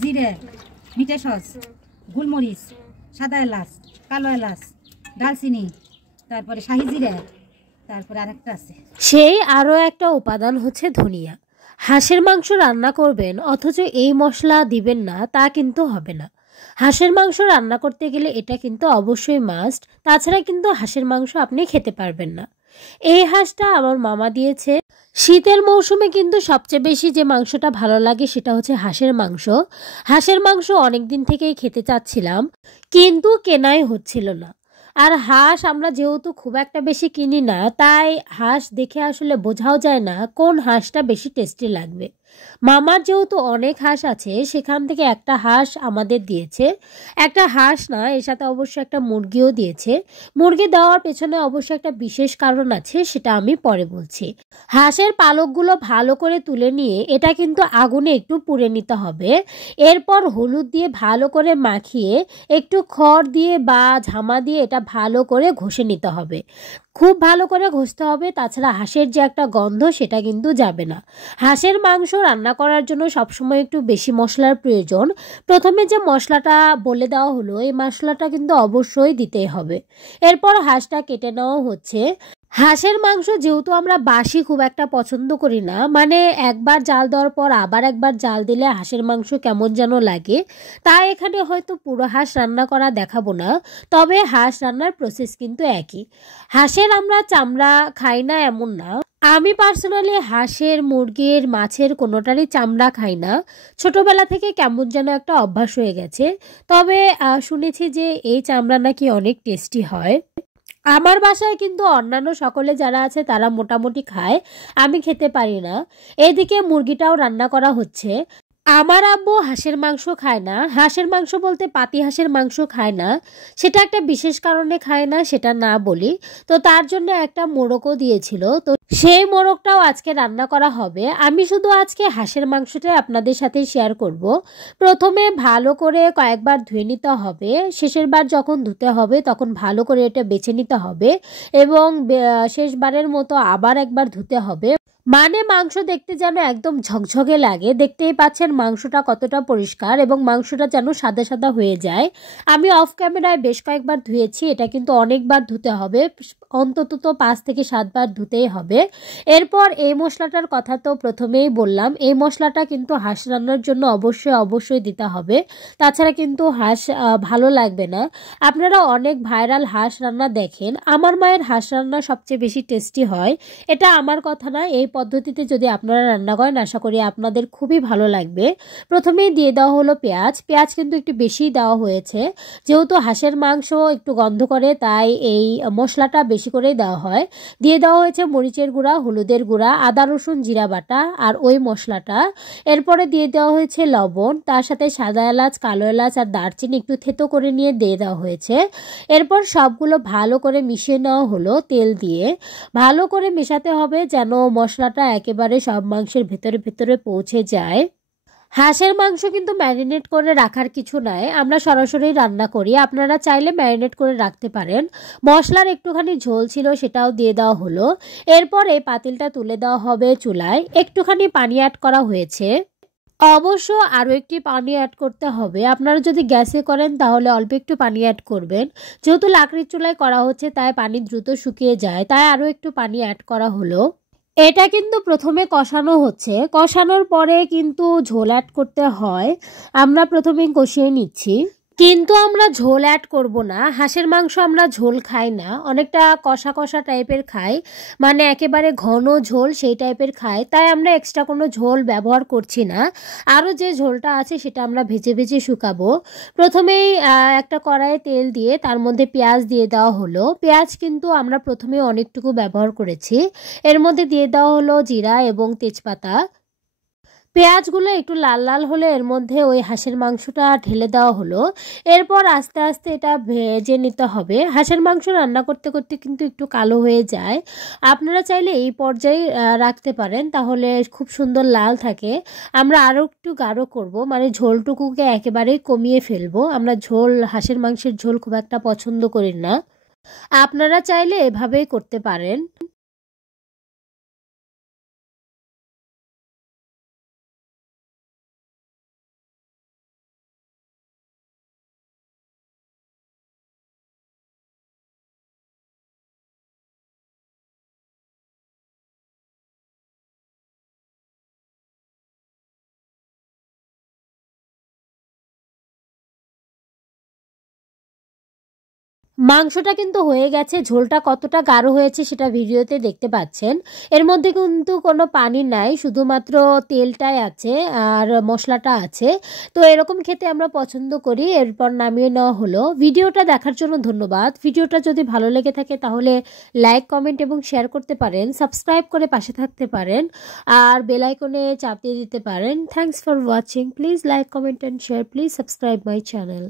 জিরে, মিঠা সস, গোলমরিচ, সাদা এলাচ, কালো এলাচ, দালচিনি, তারপরে শাহি জিরা, তারপরে আরেকটা আছে সেই আরও একটা উপাদান হচ্ছে ধনিয়া। হাঁসের মাংস রান্না করবেন অথচ এই মশলা দিবেন না তা কিন্তু হবে না। হাঁসের মাংস রান্না করতে গেলে এটা কিন্তু অবশ্যই মাস্ট, তাছাড়া কিন্তু হাঁসের মাংস আপনি খেতে পারবেন না। এই হাঁসটা আমার মামা দিয়েছে। শীতের মৌসুমে কিন্তু সবচেয়ে বেশি যে মাংসটা ভালো লাগে সেটা হচ্ছে হাঁসের মাংস। হাঁসের মাংস অনেক দিন থেকেই খেতে চাচ্ছিলাম, কিন্তু কেনাই হচ্ছিল না। আর হাঁস আমরা যেহেতু খুব একটা বেশি কিনি না, তাই হাঁস দেখে আসলে বোঝাও যায় না কোন হাঁসটা বেশি টেস্টি লাগবে। মামার যেহেতু অনেক হাঁস আছে, সেখান থেকে একটা হাঁস আমাদের দিয়েছে। একটা হাঁস না, এর সাথে অবশ্য একটা মুরগিও দিয়েছে। মুরগি দেওয়ার পেছনে অবশ্য একটা বিশেষ কারণ আছে, সেটা আমি পরে বলছি। হাঁসের পালকগুলো ভালো করে তুলে নিয়ে এটা কিন্তু আগুনে একটু পুড়ে নিতে হবে। এরপর হলুদ দিয়ে ভালো করে মাখিয়ে একটু খড় দিয়ে বা ঝামা দিয়ে এটা ভালো করে ঘষে নিতে হবে। খুব ভালো করে ঘষতে হবে, তাছাড়া হাঁসের যে একটা গন্ধ সেটা কিন্তু যাবে না। হাঁসের মাংস রান্না করার জন্য সবসময় একটু বেশি মশলার প্রয়োজন। প্রথমে যে মশলাটা বলে দেওয়া হলো, এই মশলাটা কিন্তু অবশ্যই দিতেই হবে। এরপর হাঁসটা কেটে নেওয়া হচ্ছে। হাঁসের মাংস যেহেতু আমরা বাসি খুব একটা পছন্দ করি না, মানে একবার জাল দেওয়ার পর আবার একবার জাল দিলে হাঁসের মাংস কেমন যেন লাগে, তাই এখানে হয়তো পুরো হাঁস রান্না করা দেখাবো না, তবে হাঁস রান্নার প্রসেস কিন্তু একই। হাঁসের আমরা চামড়া খাই না এমন না, আমি পার্সোনালি হাঁসের, মুরগির, মাছের কোনোটারই চামড়া খাই না। ছোটবেলা থেকে কেমন যেন একটা অভ্যাস হয়ে গেছে। তবে শুনেছি যে এই চামড়া নাকি অনেক টেস্টি হয়। আমার বাসায় কিন্তু অন্যান্য সকলে যারা আছে তারা মোটামুটি খায়, আমি খেতে পারি না। এদিকে মুরগিটাও রান্না করা হচ্ছে। আমার আব্বু হাঁসের মাংস খায় না। হাঁসের মাংস বলতে পাতি হাঁসের মাংস খায় না। সেটা একটা বিশেষ কারণে খায় না, সেটা না বলি। তো তার জন্য একটা মোরগও দিয়েছিল, তো সেই মোরগটাও আজকে রান্না করা হবে। আমি শুধু আজকে হাঁসের মাংসটাই আপনাদের সাথে শেয়ার করব। প্রথমে ভালো করে কয়েকবার ধুয়ে নিতে হবে। শেষের বার যখন ধুতে হবে তখন ভালো করে এটা বেছে নিতে হবে এবং শেষবারের মতো আবার একবার ধুতে হবে, মানে মাংস দেখতে যেন একদম ঝকঝকে লাগে। দেখতেই পাচ্ছেন মাংসটা কতটা পরিষ্কার এবং মাংসটা যেন সাদা সাদা হয়ে যায়। আমি অফ ক্যামেরায় বেশ কয়েকবার ধুয়েছি, এটা কিন্তু অনেকবার ধুতে হবে, অন্তত তো 5 থেকে 7 বার ধুতেই হবে। এরপর এই মশলাটার কথা তো প্রথমেই বললাম, এই মশলাটা কিন্তু হাঁস রান্নার জন্য অবশ্যই অবশ্যই দিতে হবে, তাছাড়া কিন্তু হাঁস ভালো লাগবে না। আপনারা অনেক ভাইরাল হাঁস রান্না দেখেন, আমার মায়ের হাঁস রান্না সবচেয়ে বেশি টেস্টি হয়। এটা আমার কথা না, এই পদ্ধতিতে যদি আপনারা রান্না করেন আশা করি আপনাদের খুবই ভালো লাগবে। প্রথমেই দিয়ে দেওয়া হলো পেঁয়াজ। পেঁয়াজ কিন্তু একটু বেশি দেওয়া হয়েছে, যেহেতু হাঁসের মাংস একটু গন্ধ করে তাই এই মশলাটা বেশি করেই দেওয়া হয়। দিয়ে দেওয়া হয়েছে মরিচের গুঁড়া, হলুদের গুঁড়া, আদা রসুন জিরা বাটা আর ওই মশলাটা। এরপরে দিয়ে দেওয়া হয়েছে লবণ, তার সাথে সাদা এলাচ, কালো এলাচ আর দারচিনি একটু থেতো করে নিয়ে দিয়ে দেওয়া হয়েছে। এরপর সবগুলো ভালো করে মিশিয়ে নেওয়া হলো তেল দিয়ে। ভালো করে মেশাতে হবে যেন মশলাটা একেবারে সব মাংসের ভেতরে ভেতরে পৌঁছে যায়। হাঁসের মাংস কিন্তু ম্যারিনেট করে রাখার কিছু নাই, আমরা সরাসরি রান্না করি। আপনারা চাইলে ম্যারিনেট করে রাখতে পারেন। মশলার একটুখানি ঝোল ছিল, সেটাও দিয়ে দেওয়া হলো। এরপর এই পাতিলটা তুলে দেওয়া হবে চুলায়। একটুখানি পানি অ্যাড করা হয়েছে, অবশ্য আরও একটি পানি অ্যাড করতে হবে। আপনারা যদি গ্যাসে করেন তাহলে অল্প একটু পানি অ্যাড করবেন, যেহেতু লাকড়ির চুলায় করা হচ্ছে তাই পানি দ্রুত শুকিয়ে যায়, তাই আরও একটু পানি অ্যাড করা হলো। এটা কিন্তু প্রথমে কষানো হচ্ছে, কষানোর পরে কিন্তু ঝোল অ্যাড করতে হয়। আমরা প্রথমেই কষিয়ে নিচ্ছি, কিন্তু আমরা ঝোল অ্যাড করব না। হাঁসের মাংস আমরা ঝোল খাই না, অনেকটা কষা কষা টাইপের খাই, মানে একেবারে ঘন ঝোল সেই টাইপের খাই, তাই আমরা এক্সট্রা কোনো ঝোল ব্যবহার করছি না। আরও যে ঝোলটা আছে সেটা আমরা ভেজে ভেজে শুকাবো। প্রথমেই একটা কড়াইয়ে তেল দিয়ে তার মধ্যে পেঁয়াজ দিয়ে দেওয়া হলো। পেঁয়াজ কিন্তু আমরা প্রথমে অনেকটুকু ব্যবহার করেছি। এর মধ্যে দিয়ে দেওয়া হলো জিরা এবং তেজপাতা। পেঁয়াজগুলো একটু লাল লাল হলে এর মধ্যে ওই হাঁসের মাংসটা ঢেলে দেওয়া হলো। এরপর আস্তে আস্তে এটা ভেজে নিতে হবে। হাঁসের মাংস রান্না করতে করতে কিন্তু একটু কালো হয়ে যায়, আপনারা চাইলে এই পর্যায়ে রাখতে পারেন, তাহলে খুব সুন্দর লাল থাকে। আমরা আরও একটু গাঢ় করব, মানে ঝোলটুকুকে একেবারেই কমিয়ে ফেলবো। আমরা ঝোল, হাঁসের মাংসের ঝোল খুব একটা পছন্দ করি না, আপনারা চাইলে এভাবেই করতে পারেন। মাংসটা কিন্তু হয়ে গেছে, ঝোলটা কতটা গাঢ় হয়েছে সেটা ভিডিওতে দেখতে পাচ্ছেন। এর মধ্যে কিন্তু কোনো পানি নাই, শুধুমাত্র তেলটাই আছে আর মশলাটা আছে। তো এরকম খেতে আমরা পছন্দ করি। এরপর নামিয়ে নেওয়া হলো। ভিডিওটা দেখার জন্য ধন্যবাদ। ভিডিওটা যদি ভালো লেগে থাকে তাহলে লাইক, কমেন্ট এবং শেয়ার করতে পারেন, সাবস্ক্রাইব করে পাশে থাকতে পারেন আর বেল আইকনে চাপ দিয়ে দিতে পারেন। Thanks for watching. Please like, comment and share. Please subscribe my channel.